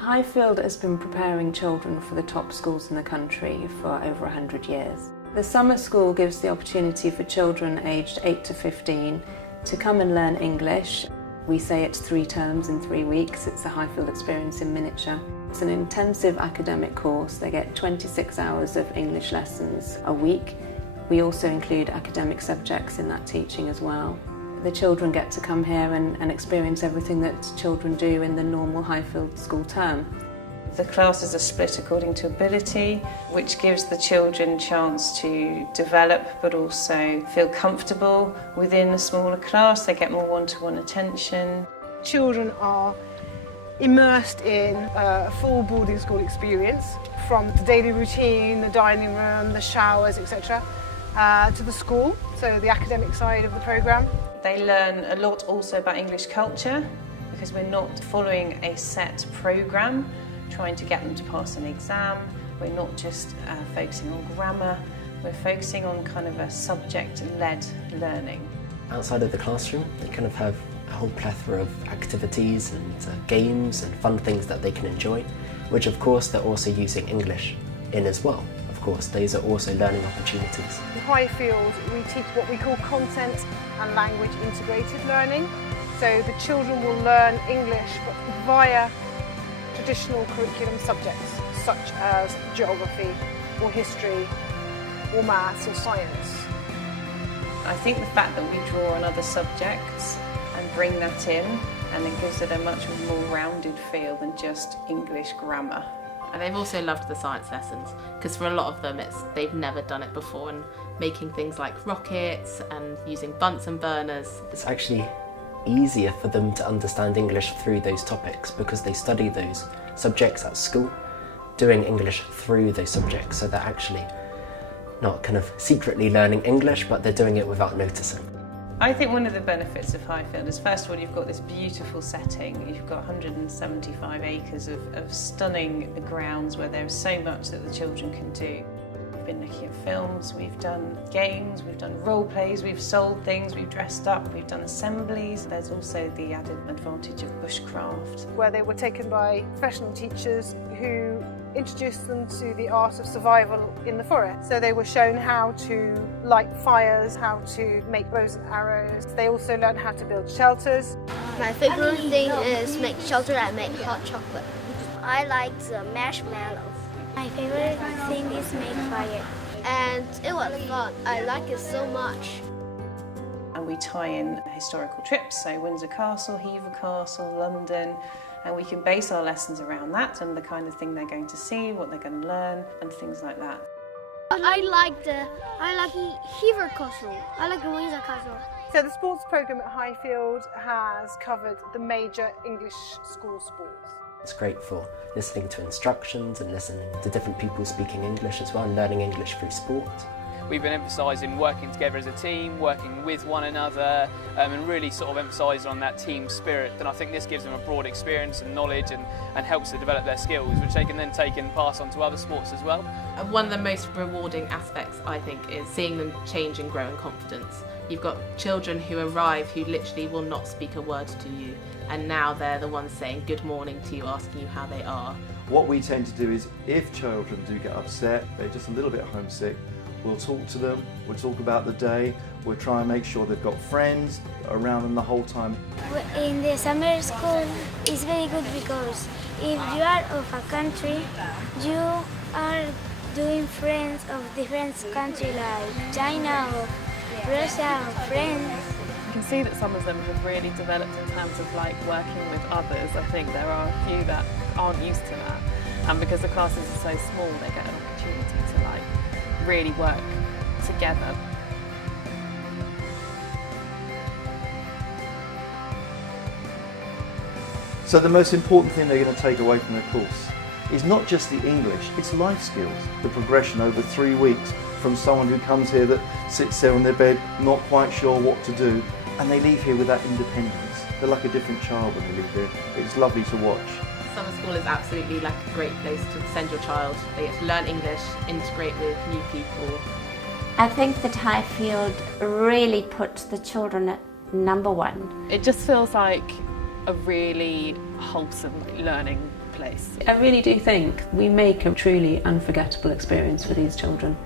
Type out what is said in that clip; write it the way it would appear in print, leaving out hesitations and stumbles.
Highfield has been preparing children for the top schools in the country for over 100 years. The summer school gives the opportunity for children aged 8 to 15 to come and learn English. We say it's 3 terms in 3 weeks. It's the Highfield experience in miniature. It's an intensive academic course. They get 26 hours of English lessons a week. We also include academic subjects in that teaching as well. The children get to come here and experience everything that children do in the normal Highfield school term. The classes are split according to ability, which gives the children a chance to develop but also feel comfortable within a smaller class. They get more one-to-one attention. Children are immersed in a full boarding school experience, from the daily routine, the dining room, the showers, etc., to the school, so the academic side of the programme. They learn a lot also about English culture, because we're not following a set programme, trying to get them to pass an exam. We're not just focusing on grammar, we're focusing on kind of a subject-led learning. Outside of the classroom, they kind of have a whole plethora of activities and games and fun things that they can enjoy, which of course they're also using English in as well. Of course, these are also learning opportunities. In Highfield, we teach what we call content and language integrated learning. So the children will learn English but via traditional curriculum subjects such as geography or history or maths or science. I think the fact that we draw on other subjects and bring that in, and it gives it a much more rounded feel than just English grammar. And they've also loved the science lessons, because for a lot of them they've never done it before, and making things like rockets and using Bunsen burners. It's actually easier for them to understand English through those topics because they study those subjects at school, doing English through those subjects, so they're actually not kind of secretly learning English, but they're doing it without noticing. I think one of the benefits of Highfield is, first of all, you've got this beautiful setting. You've got 175 acres of stunning grounds where there is so much that the children can do. We've been looking at films, we've done games, we've done role plays, we've sold things, we've dressed up, we've done assemblies. There's also the added advantage of bushcraft, where they were taken by professional teachers who introduced them to the art of survival in the forest. So they were shown how to light fires, how to make bows and arrows. They also learned how to build shelters. My favorite thing is make shelter and make hot chocolate. I like the marshmallows. My favorite thing is make fire. And it was fun. I like it so much. And we tie in historical trips, so Windsor Castle, Hever Castle, London, and we can base our lessons around that and the kind of thing they're going to see, what they're going to learn, and things like that. I like Hever Castle. I like the Windsor Castle. So the sports programme at Highfield has covered the major English school sports. It's great for listening to instructions and listening to different people speaking English as well, and learning English through sport. We've been emphasising working together as a team, working with one another, and really sort of emphasising on that team spirit. And I think this gives them a broad experience and knowledge and helps to develop their skills, which they can then take and pass on to other sports as well. And one of the most rewarding aspects, I think, is seeing them change and grow in confidence. You've got children who arrive who literally will not speak a word to you, and now they're the ones saying good morning to you, asking you how they are. What we tend to do is, if children do get upset, they're just a little bit homesick, we'll talk to them, we'll talk about the day, we'll try and make sure they've got friends around them the whole time. In the summer school, it's very good because if you are of a country, you are doing friends of different countries like China or Russia or France. You can see that some of them have really developed in terms of like working with others. I think there are a few that aren't used to that, and because the classes are so small, they get an opportunity to like really work together. So the most important thing they're going to take away from the course is not just the English, it's life skills. The progression over 3 weeks from someone who comes here that sits there on their bed, not quite sure what to do, and they leave here with that independence. They're like a different child when they leave here. It's lovely to watch. Summer school is absolutely like a great place to send your child. They get to learn English, integrate with new people. I think that Highfield really puts the children at number one. It just feels like a really wholesome learning place. I really do think we make a truly unforgettable experience for these children.